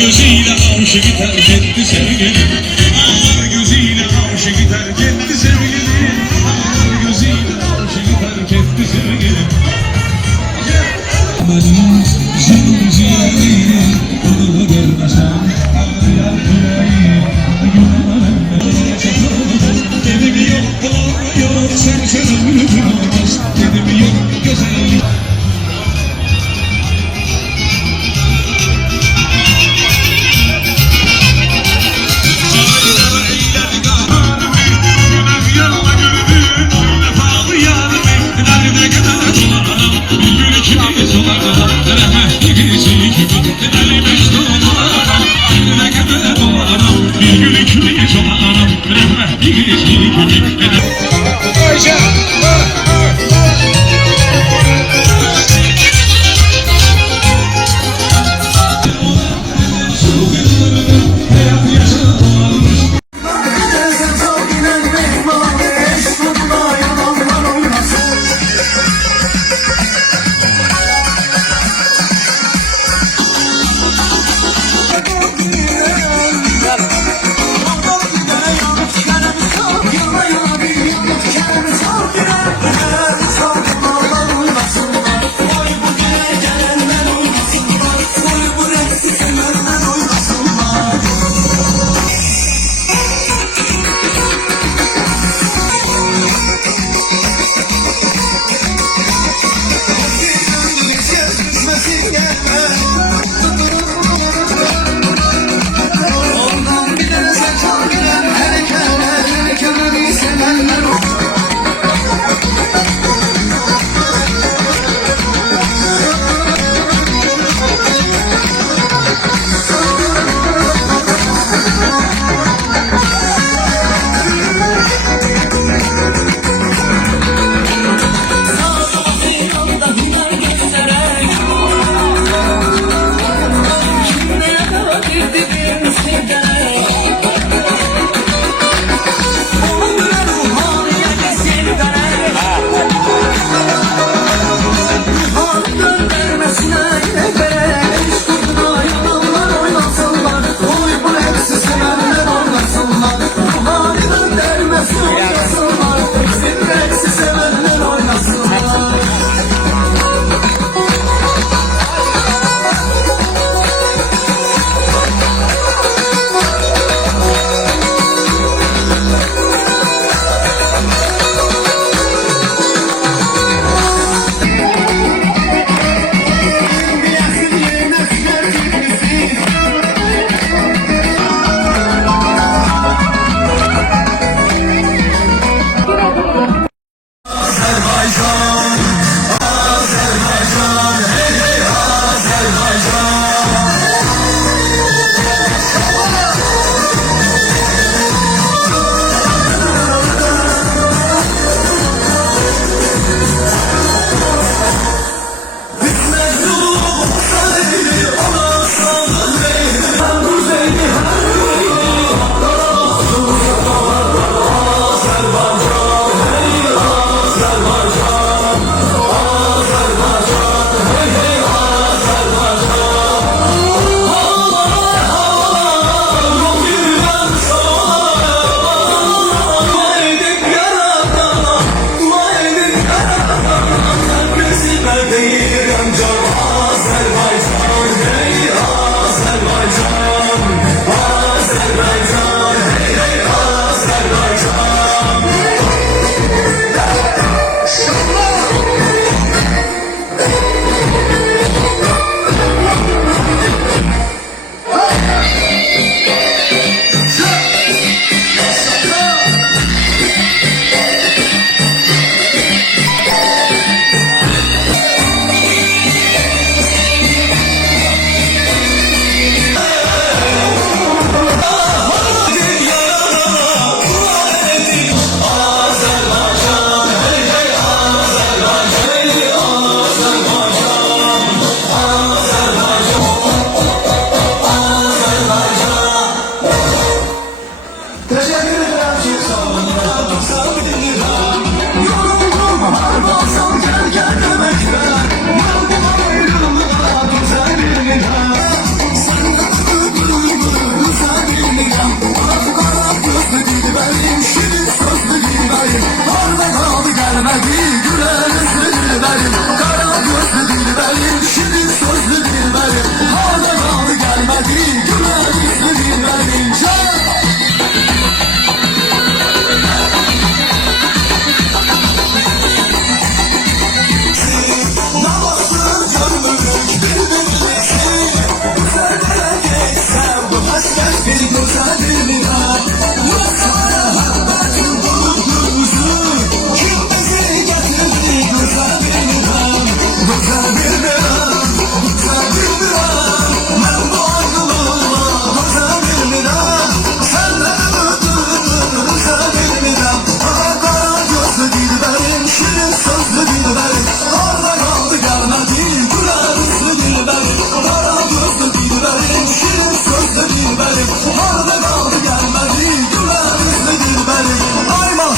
gözüyle aşık terk etti sevgilim. Ağlar gözüyle aşık terk etti sevgilim. Ağlar gözüyle aşık terk etti sevgilim. Benim canım ciğerim onu görmesem ağrıyan yüreğim. Dedim yok yok sen ömrüm olmaz. Dedim yok güzellik.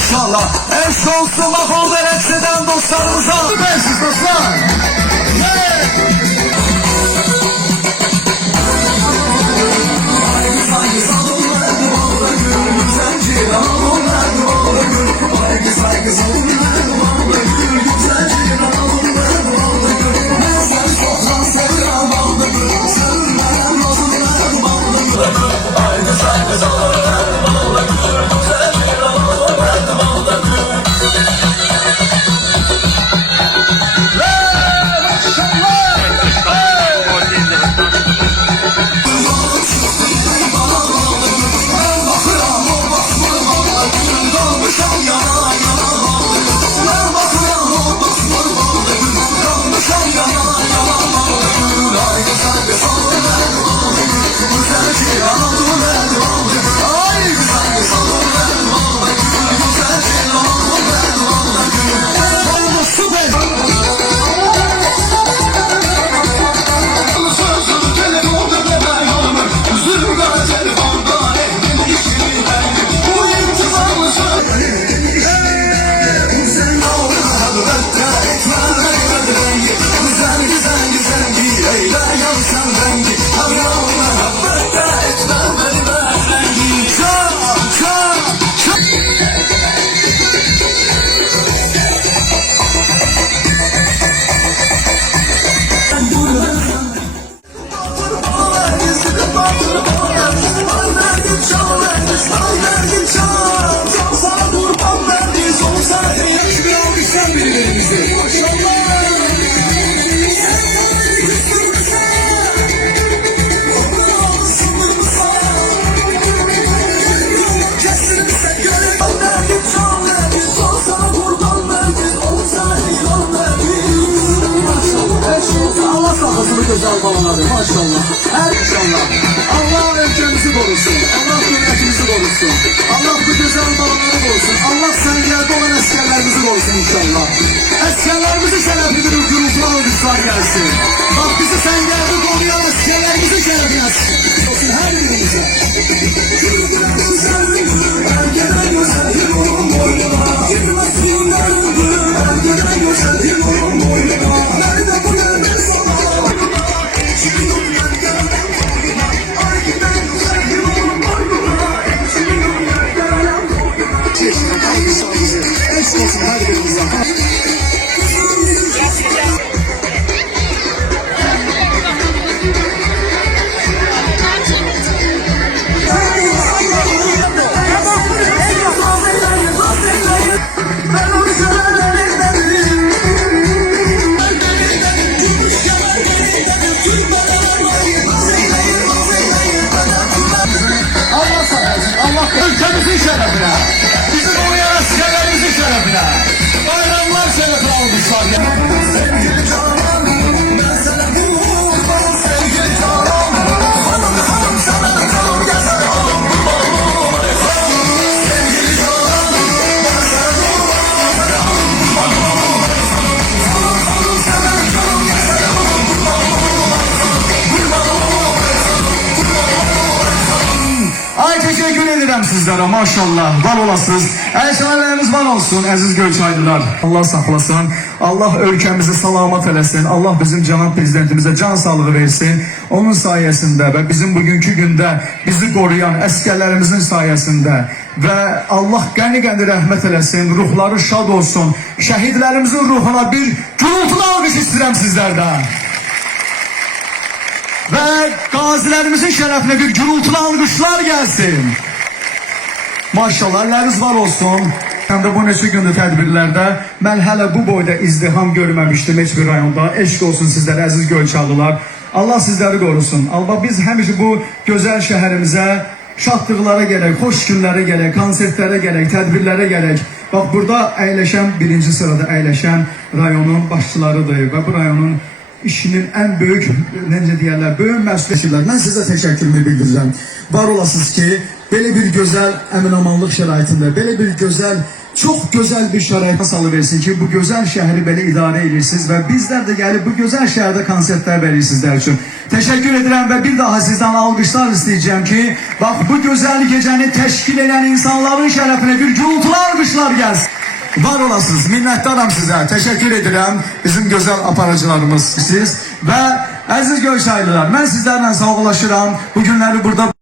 maşallah. Eşk olsun bak orada reks eden dostlarımıza. Süpersiniz dostlar. Güzel babaları maşallah. Her inşallah. Allah ülkemizi korusun. Allah milletimizi korusun. Allah bu güzel babaları korusun. Allah sengerde olan askerlerimizi korusun inşallah. Askerlerimizi şerefli bir gürültüler örgütler gelsin. Bak bizi sengerde koruyan askerlerimizi şerefli olsun her birimize. Ülkemizin şerefine, bizi koruyan askerlerimizin şerefine, bayramlar şerefine almışlar. Sevgili canım, ben sana kurban, sevgili canım, hanım sana canım, gelsene hanım, sevgili canım, ben sana kurban, hanım sana canım, gelsene Ay teşekkür ederim sizlere maşallah var olasınız. Əşairlərimiz var olsun əziz Göyçaylılar. Allah saxlasın. Allah ölkəmizi salamat eləsin. Allah bizim cənab prezidentimizə can sağlığı versin. Onun sayəsində və bizim bugünkü gündə bizi qoruyan əskərlərimizin sayəsində və Allah qəni-qəni rəhmət eləsin. Ruhları şad olsun. Şəhidlərimizin ruhuna bir gürültülü alqış istəyirəm sizlərdən. Ve gazilerimizin şerefine bir gürültülü alkışlar gelsin. Maşallah, elleriniz var olsun. Hem de bu neçə gündür tədbirlərdə mən hələ bu boyda izdiham görməmişdim heç bir rayonda. Eşq olsun sizlərə əziz Göyçalılar. Allah sizləri qorusun. Allah biz həmişə bu gözəl şəhərimizə şadlıqlara gələk, xoş günlərə gələk, konsertlərə gələk, tədbirlərə gələk. Bax burada əyləşən, birinci sırada əyləşən rayonun başçılarıdır və bu rayonun işinin en büyük, necə deyərlər, böyük məsuliyyətlər. Mən sizə təşəkkürümü bildirirəm. Var olasınız ki, belə bir gözəl əminamanlıq şəraitində, belə bir gözəl çox gözəl bir şəraitə salıversin ki, bu gözəl şəhəri belə idarə edirsiniz və bizlər də gəlib bu gözəl şəhərdə konsertlər veririk sizlər üçün. Təşəkkür edirəm və bir daha sizdən alqışlar istəyəcəm ki, bax bu gözəl gecəni təşkil edən insanların şərəfinə bir gürültülü alqışlar gəlsin. Var olasınız, minnətdaram sizə, təşəkkür edirəm bizim gözəl aparıcılarımız siz və əziz Göyçaylılar, mən sizlərlə sağollaşıram, bu günləri burada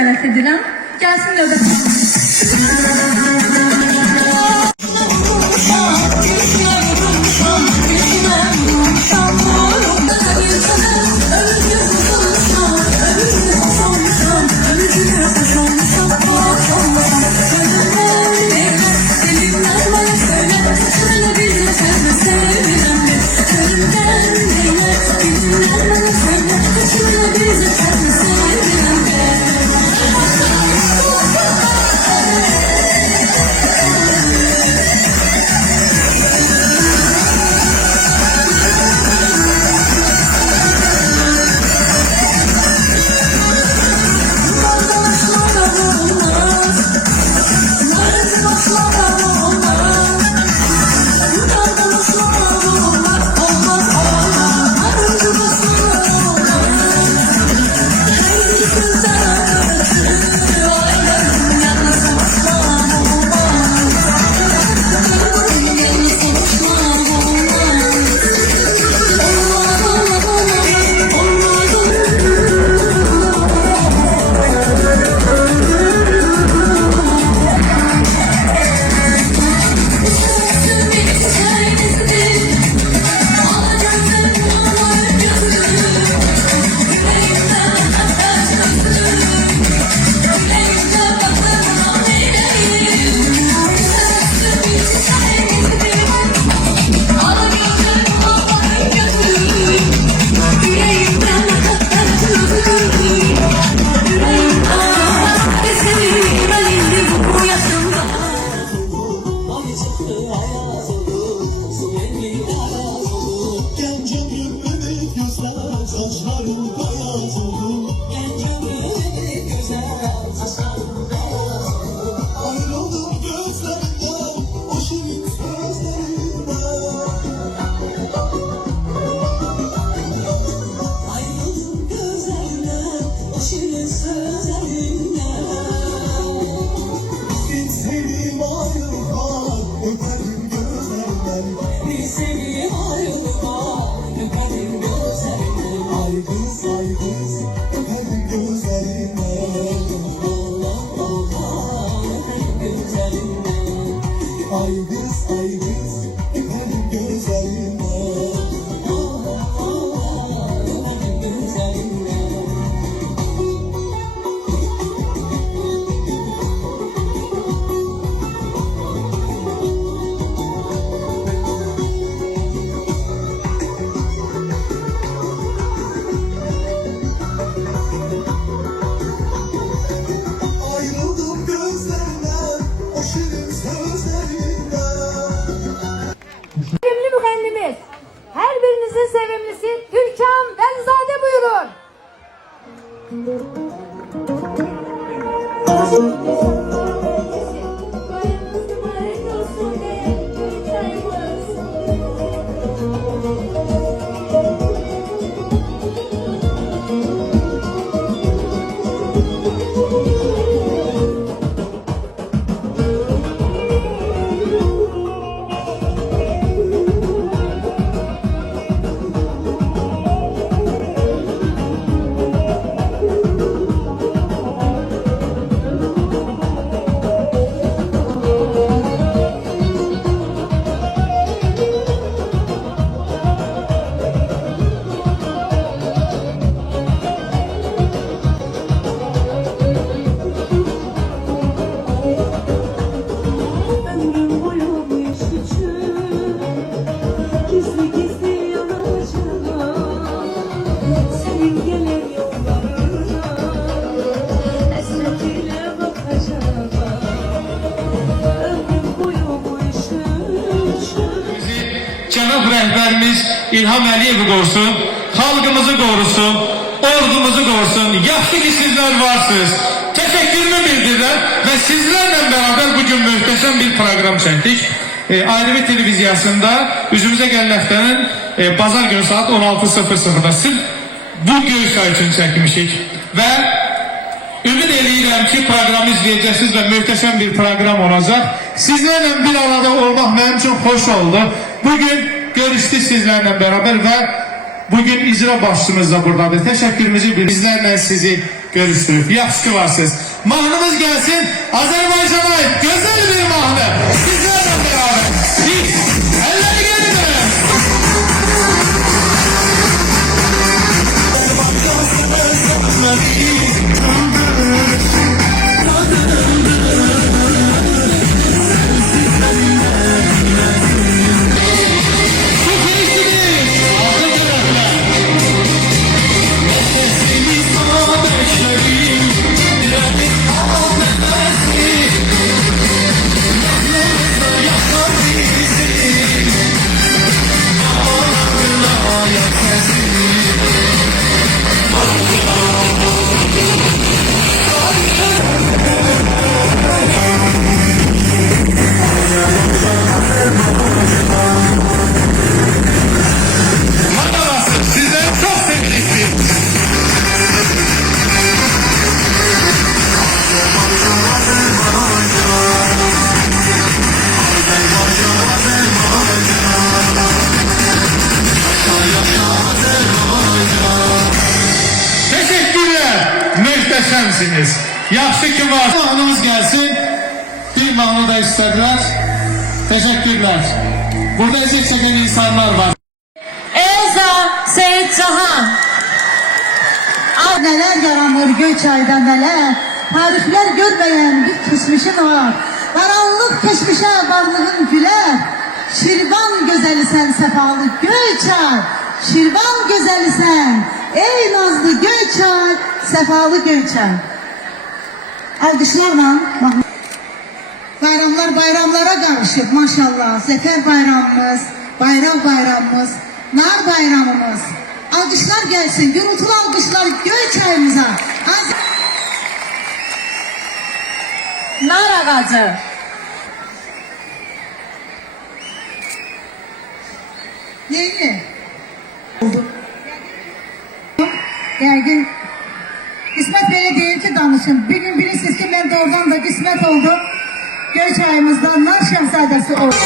dəvət edirəm. Gəlsin növbət. Ömrüm boyu bu iş için gizli gizli yanacağım. Senin gelen yollarına esretiyle bakacağım. Ömrüm boyu bu iş için. Cənab rəhbərimiz İlham Əliyev qorusun, xalqımızı qorusun, ordumuzu qorusun. Yaxşı ki sizler varsınız. Təşəkkürümü bildirirəm və sizlərlə beraber bugün möhtəşəm bir program çəkdik. ATV televiziyasında üzümüzə gələn həftənin bazar günü saat 16:00'da sırf bu Göyçay üçün çəkmişik və ümid edirəm ki programı izləyəcəksiniz və möhtəşəm bir program olacaq. Sizlərlə bir arada olmaq mənim üçün xoş oldu. Bugün görüşdük sizlərlə beraber və bugün icra başçımız da buradadır. Təşəkkürümüzü bildirirəm. Bizlərlə sizi görüşdürüb. Yaxşı ki varsınız. Mahnımız gəlsin. Azərbaycana ait gözəl bir mahnı. Sizlərlə beraber. Siz əlləri getirin. Sizleri çok sevdik. Teşekkürler. Möhtəşəmsiniz. Yaxşı ki var. Mahnımız gelsin. Bir mahnı da istediler. Teşekkürler. Burada eziyet çeken insanlar var. Elza Seyit Cahan. Neler yaranır Göyçay'da neler, tarifler görmeyen bir geçmişin var. Karanlık geçmişe varlığın güler. Şirvan güzeli sen sefalı Göyçay, Şirvan güzeli sen, ey nazlı Göyçay, sefalı Göyçay. Alkışlarla bayramlar bayramlara karışık maşallah. Zafer bayramımız, bayram bayramımız, nar bayramımız. Alkışlar gelsin, gürültülü alkışlar Göyçay'ımıza. Nar ağacı. Yeni. Oldu. Gergin. İsmet Bey'e değil ki danışın. Bir gün bilirsiniz ki ben de oradan da kısmet oldu. Göyçay'ımızdan nar şehzadesi oldu.